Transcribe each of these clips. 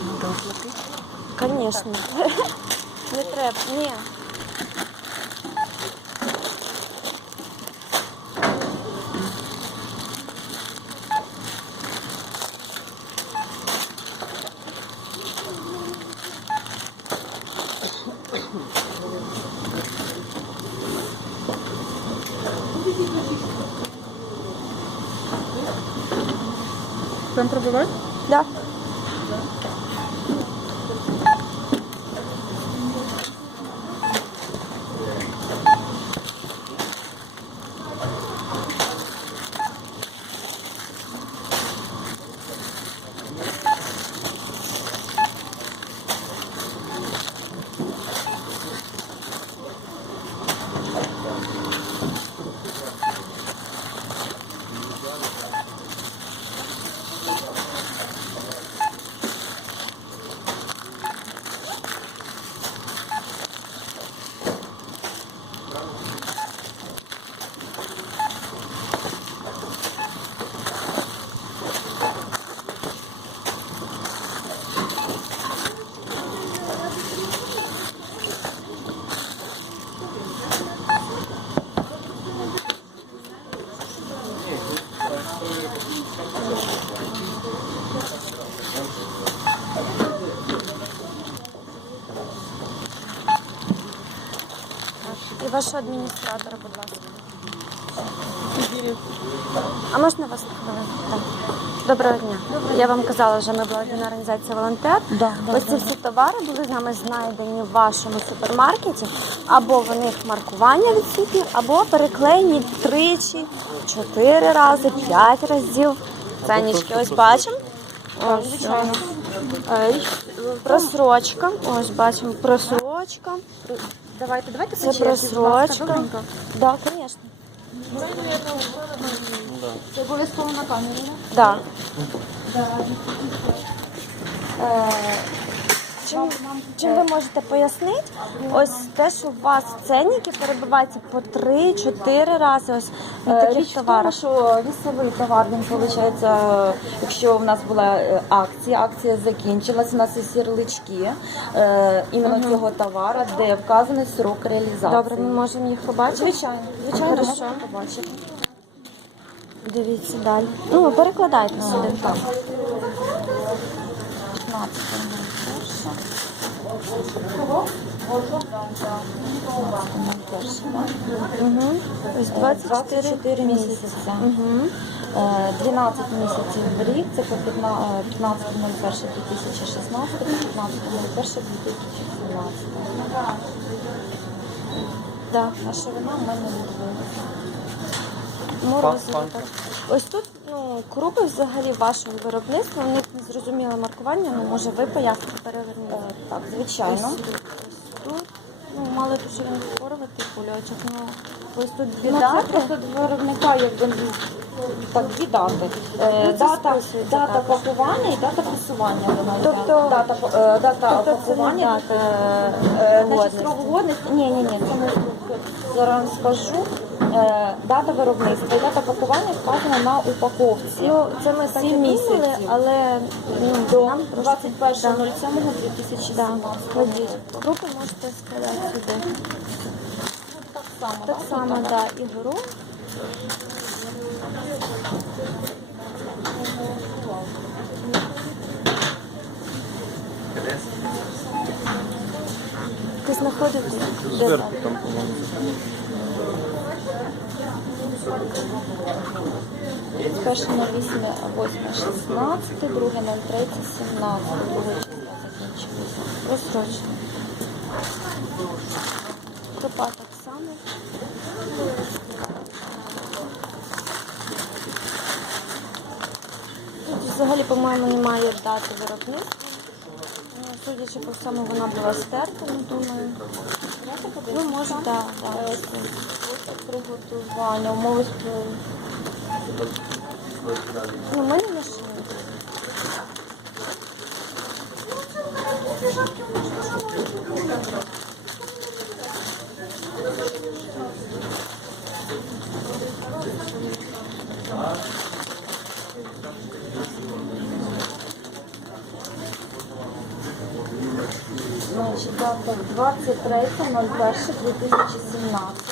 Треба платити. Звісно. Не треба. Ні. Там пробивати? Да. І вашого адміністратора, будь ласка. А можна вас на хвилину? Так. Доброго дня. Я вам казала, що ми благодійна організація волонтер. Да, да, Ось ці всі товари були з нами знайдені в вашому супермаркеті, або в них маркування відсутні, або переклеєні тричі, чотири рази, п'ять разів. Ценнички, ось бачимо. Ось, звичайно. Просрочка. Ось бачимо просрочка. Давайте, давайте Це по черзі, будь ласка, просрочка. Так, да, звісно. Це обов'язково на камеру, не? Да. Е, Чим, чим ви можете пояснити? Ось те, що у вас ценники перебиваються по 3-4 рази ось на Е, таких Річ в тому, товарах. що лісовий товар, він виходить, е, якщо в нас була е, акція, акція закінчилась, у нас є ярлички е, іменно цього товару, де вказаний срок реалізації. Добре, ми можемо їх побачити? Звичайно, звичайно, Хорошо. можна побачити. Дивіться далі. Ну, перекладайте сюди. так. 15 Угу. Ось 24. 24 місяці. Угу. Е, 12 місяців в рік, це по 15.01.2016, 15.01.2017. Да. Наша вина в мене. Морозиво. Ось тут ну, крупи взагалі вашого виробництва, у незрозуміле маркування, ну може ви поясните перевернути. Е, Так, звичайно. Ось тут. Ну, мали дуже він порвати кульочок. Ну, ось тут дві Ну, це дати. просто до виробника якби так, дві дати. Е, Ну, це дата, списується дата так. пакування і дата просування до нас. Тобто- дата, па- е, дата тобто це не пакування. дата Е, годності. Значить, срок годності, ні, ні, ні, це не зараз скажу. Е, Дата виробництва і дата пакування вказана на упаковці. Ну, це ми так і думали, але До нам трошки... 21.07.2017 Да. Кладіть. Крупи можете складати сюди. Так само, Так само, да, ігру. Ти знаходився? Зверху там, по-моєму. Перше на 8, 8, 16, друге на 3, 17, друге число закінчилося. Розсрочено. Крупа так само. Тут взагалі, по-моєму, немає дати виробництва. Ну, Судячи по всьому, вона була стерта, думаю. Ну, може, так, так. Приготування, умови Ну, ми не знайшли. Значить, дата 23.01.2017.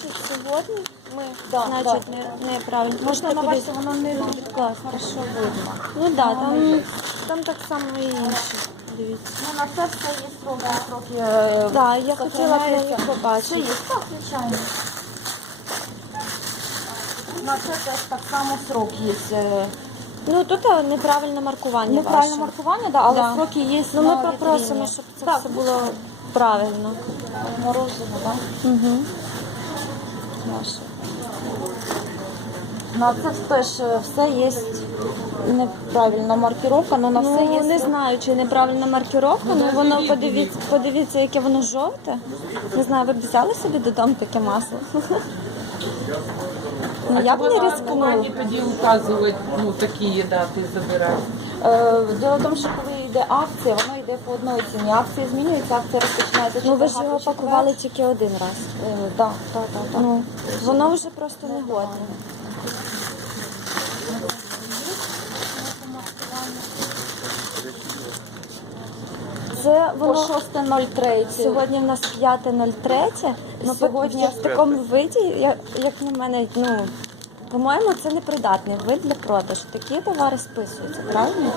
Значить, сьогодні ми Да, значить, да. не, неправильно. Можете Можете бачите, воно не дуже Клас. хорошо видно. Ну так, да, там, там так само і інші. Дивіться. Ну, на це все є трохи, трохи е, Так, я хотіла б їх Це побачити. є, так, звичайно. На це теж так само срок є. е, Ну тут а, неправильне маркування. Неправильне ваше. маркування, да, але Да. сроки є. Ну ми попросимо, щоб це Так, все було правильно. морозиво, так? Угу. Наше. На це теж все є неправильна маркировка, але на все Ну, є. не знаю, чи неправильна маркировка, ну воно подивіться, подивіться, яке воно жовте. Не знаю, ви б взяли собі додому таке масло? Ну, я б не ризикнула. Тоді вказувати, ну такі дати забирати. Е, Діло в тому, що коли йде акція, воно йде по одній ціні. Акція змінюється, акція розпочинається. Ну ви ж його пакували тільки один раз. Е, Так, так, так. так. Ну, воно вже просто не годне. Це По воно 6.03. сьогодні в нас 5.03, ну Сьогодні- в такому виді, як, як на мене, ну по-моєму, це непридатний вид для продажу. Такі товари списуються, правильно?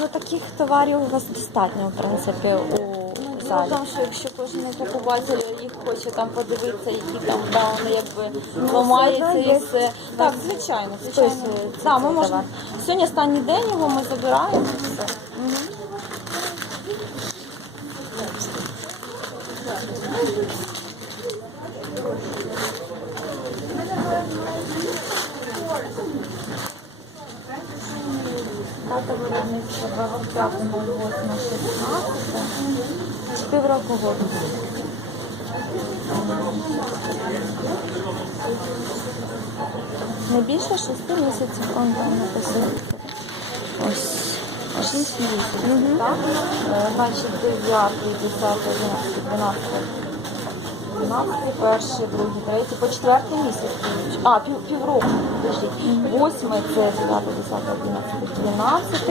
Ну таких товарів у вас достатньо, в принципі, у Діло в залі. тому, що якщо кожен покупатель їх хоче там подивитися, які там да, вони якби одно і все. Так, звичайно, звичайно. Списується Да, ми цей можемо. товар. Сьогодні останній день його ми забираємо. Все. Дата виробництва 25.08.16. З півроку году. Не більше шести місяців он там написано. Ось. Шість місяців. Так? Е, Значить, 9, 10, 11, 12, 12, перший, другий, третій, по четвертий місяць. А, пів, півроку. Восьмий, це 9, 10, 11, 12,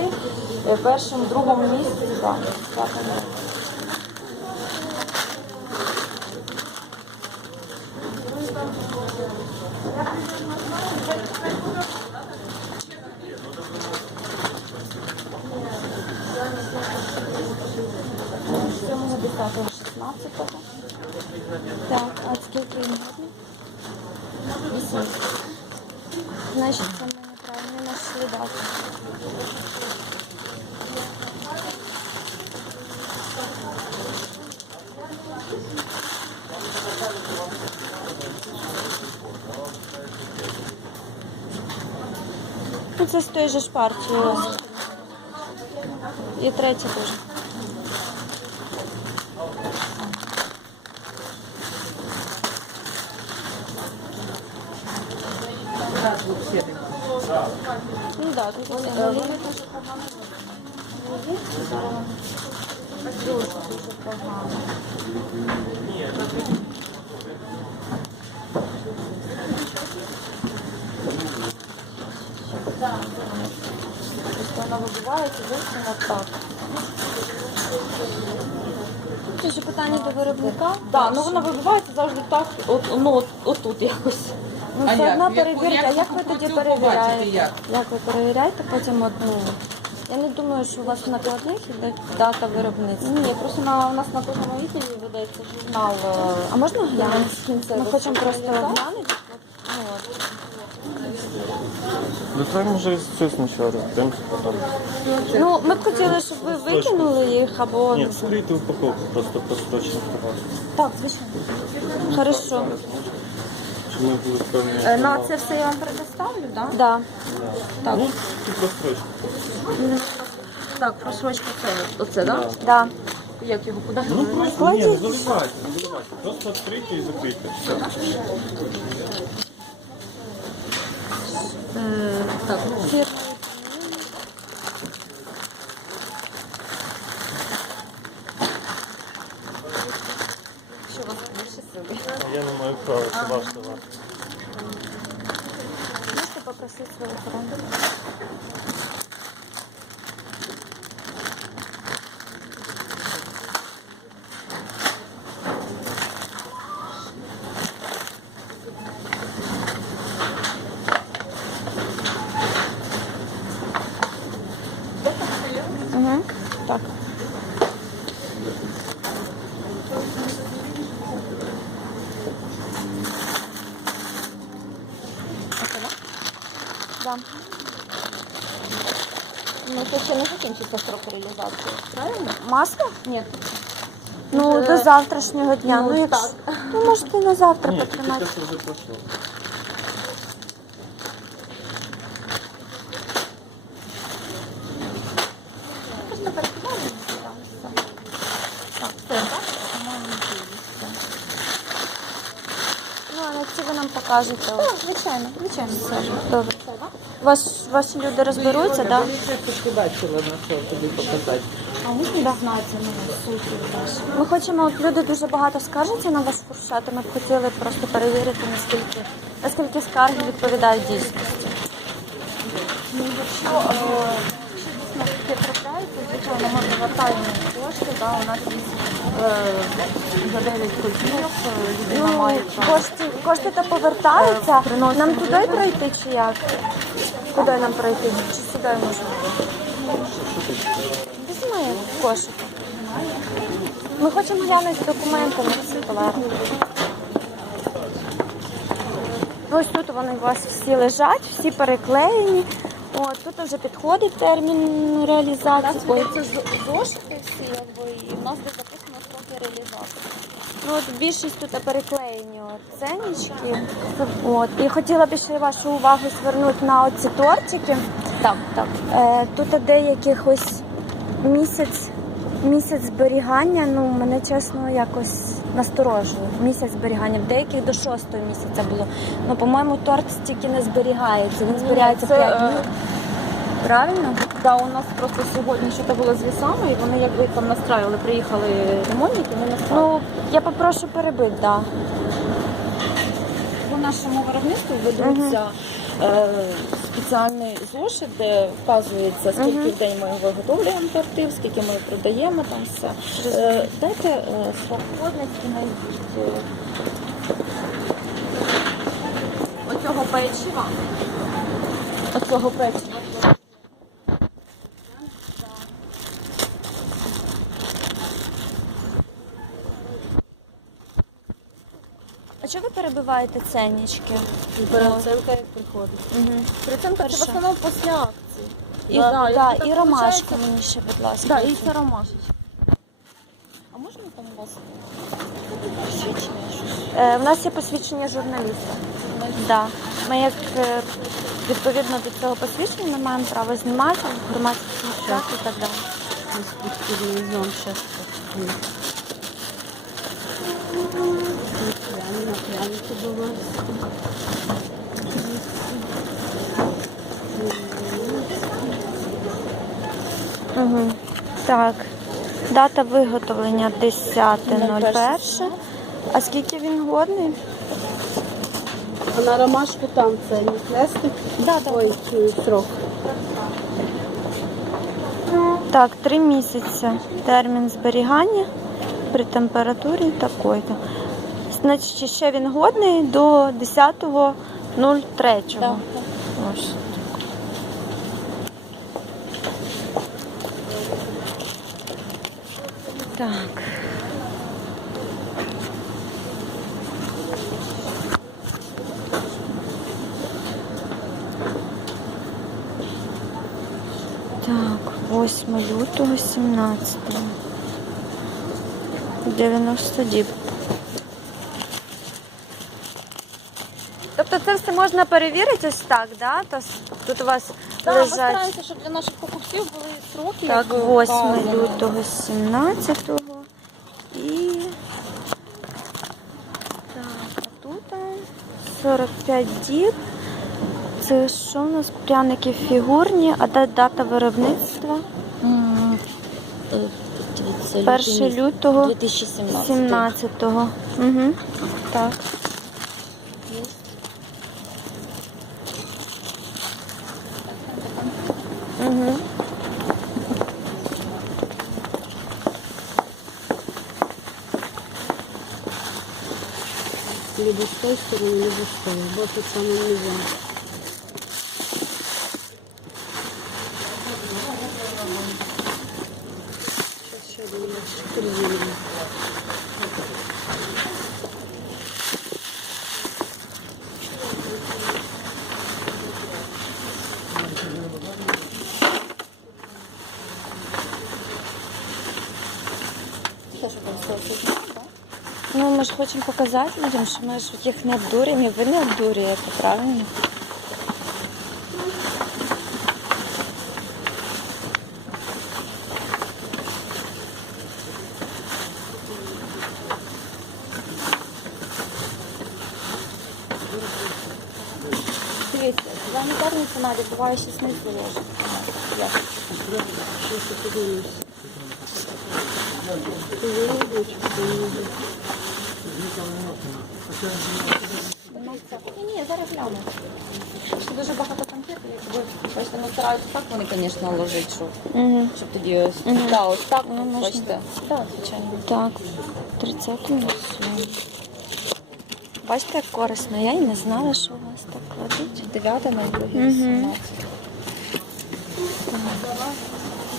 е, першому, другому місяці, так, п'ятому. Сьомого, десятого, шістнадцятого. Так, а скільки їм годно? Вісім. Значить, це ми неправильно знайшли дату. Ну, це з тої же ж партії. ось. І третя теж. Так, от всі. Ну так, тут вони Е, голі. Вони дуже погано Дуже, дуже погано. Просто вона вибивається зовсім отак. Це ж питання до виробника. Так, ну вона вибивається завжди так, от, ну, от, отут якось. Ну, А все як? одно Яку- як А як ви ви тоді перевіряєте? як? Як ви перевіряєте потім одну? Я не думаю, що у вас в накладних іде дата виробництва. Ні, просто на, у нас на кожному відділі видається журнал. е, А можна глянути? Ми хочемо просто глянути. Ну, от. Давай може все спочатку розберемося потім. Ну, ми б хотіли, щоб ви викинули їх або Ні, не знаю. вскрити упаковку, просто просрочно товар. Так, звичайно. Хорошо. Щоб ми були впевнені. Е, На мало. це все я вам предоставлю, так? Да. Так. Ну, і просрочно. Так, просрочка це оце, так? Да. Як його куди? Ну просто ні, не заливайте, не заливайте. Просто відкрийте і закрийте. Все. Е, Так, ну, Фір- що у це ще не закінчиться срок реалізації, правильно? Масло? Ні. Ну, Вже- до завтрашнього дня. Ну, Ну, якщо... так. ну можете і на завтра Ні, тільки потримати. те, що вже пройшло. Просто перекидаємо і все. Так, все, так? По-моєму, все. Ну, а на ці ви нам покажете. Так, звичайно, звичайно. Добре. Ваш, ваші люди розберуться, так? Ти бачила на що тобі показати. А можна дізнатися ну, суті? Ми хочемо, от люди дуже багато скаржаться на ваш фуршет, і ми б хотіли просто перевірити, наскільки, наскільки скарги відповідають дійсності. Ну, якщо, е, якщо дійсно таке трапляється, звичайно, ми повертаємо кошти, да, у нас є е, за 9 копійок е, людина має Ну, кошти, кошти то повертаються. Е, Нам туди пройти чи як? Куди нам пройти? Чи сюди можна? Візьми кошик. Ми хочемо глянути документи на товари. Ось тут вони у вас всі лежать, всі переклеєні. От, тут вже підходить термін реалізації. Це зошити всі, якби, і в нас де записано строки реалізації. Ну от більшість тут переклеєні от ценнички. От. І хотіла б ще вашу увагу звернути на оці тортики. Так, так. Е, тут деяких ось місяць, місяць зберігання, ну мене чесно якось насторожує. Місяць зберігання. В деяких до шостого місяця було. Ну, по-моєму, торт стільки не зберігається. Він зберігається це, 5 е, днів. Правильно? Да, у нас просто сьогодні що було з лісами, і вони якби там настраювали, приїхали ремонтники, вони настраювали. Ну, я попрошу перебити, так. Да. По нашому виробництву ведуться е, спеціальний зошит, де вказується, скільки в день ми виготовлюємо тортів, скільки ми продаємо, там все. Е, дайте е, годності найбільше. Оцього печива. Оцього печива. Чого ви перебиваєте ценнички? Переоценка як приходить. Угу. Переоценка це в Хорошо. основному після акції. І, Да, да, якщо так і ромашку виходить- мені ще, будь ласка. Да, і це ромашечка. А можна там у вас посвідчення щось? Е, в нас є посвідчення журналіста. Да. Ми як е, відповідно до цього посвідчення ми маємо право знімати в громадських місцях і так далі. Угу. Так. Дата виготовлення 10.01. А скільки він годний? А на ромашку там це не пластик? Да, да. Ой, срок. Так, три місяці термін зберігання при температурі такої-то. Значить, ще він годний до 10.03. Ось. Так. Так, 8 лютого 17. 90 діб. Тобто це все можна перевірити ось так, да? Тут у вас Так, ми стараємося, щоб для наших покупців були сроки. так, 8 лютого 17 го і так, а тут а, 45 діб. Це що у нас? Пряники фігурні, а де дата виробництва? М, е, дивіться, 1 лютого 2017. 17-го. Угу. Так. Либо с той стороны, либо с той. Вот это самое нельзя. Ну, ми ж хочемо показати людям, що ми ж їх не обдурюємо, і ви не обдурюєте, правильно? Дивіться, планетарні ціна буває 16 ложок. Є. Просто подумаешь. Ты веришь, что не видишь? Ні, ні, зараз гляну. Дуже багато конфет, якби бачите, ну стараються так вони, звісно, ложить, що, Угу. щоб тоді ось, да, ось так, Ну, можна. бачите. Так, звичайно. Так, 30 все. Бачите, як корисно. Я і не знала, що у вас так кладуть. Дев'яте на друге, Мгм. 18.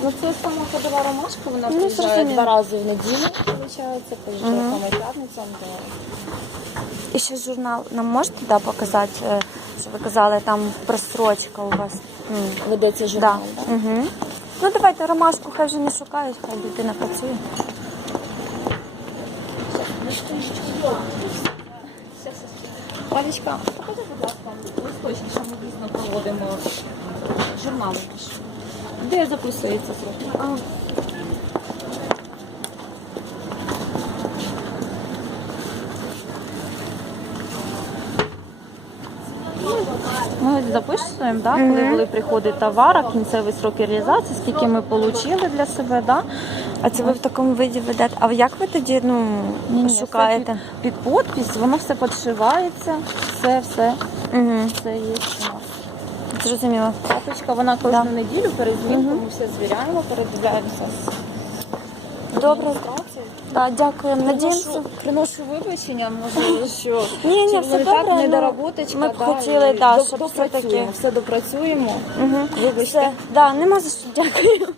Ну це сама ходова ромашка, вона Ну, приїжджає зрозуміло. два рази в неділю, виходить, по вівторкам і п'ятницям. то І ще журнал нам можете да, показати, е, що ви казали, там просрочка у вас. Ну, Ведеться да. журнал, так? Угу. Ну давайте ромашку хай вже не шукають, хай дитина працює. Валічка, покажи, будь ласка, листочки, що ми дійсно проводимо журнали. Де записується записуємо, да, коли були приходи товара, кінцевий срок реалізації, скільки ми отримали для себе. Да? А це ви в такому виді ведете. А як ви тоді ну, Ні-ні, все шукаєте? Під, під подпись, воно все підшивається, все, все, Угу. все є у нас. Зрозуміло. Карточка, вона кожну Да. неділю перед змінкою, ми все звіряємо, передивляємося. Добре. Да, дякуємо. Надіємося. Приношу, вибачення, може, що Ні, ні, все не так добре. ну, недоработочка. Ми б да, хотіли, і да, щоб все-таки. все допрацюємо. Угу. Вибачте. Все. Да, нема за що. Дякую.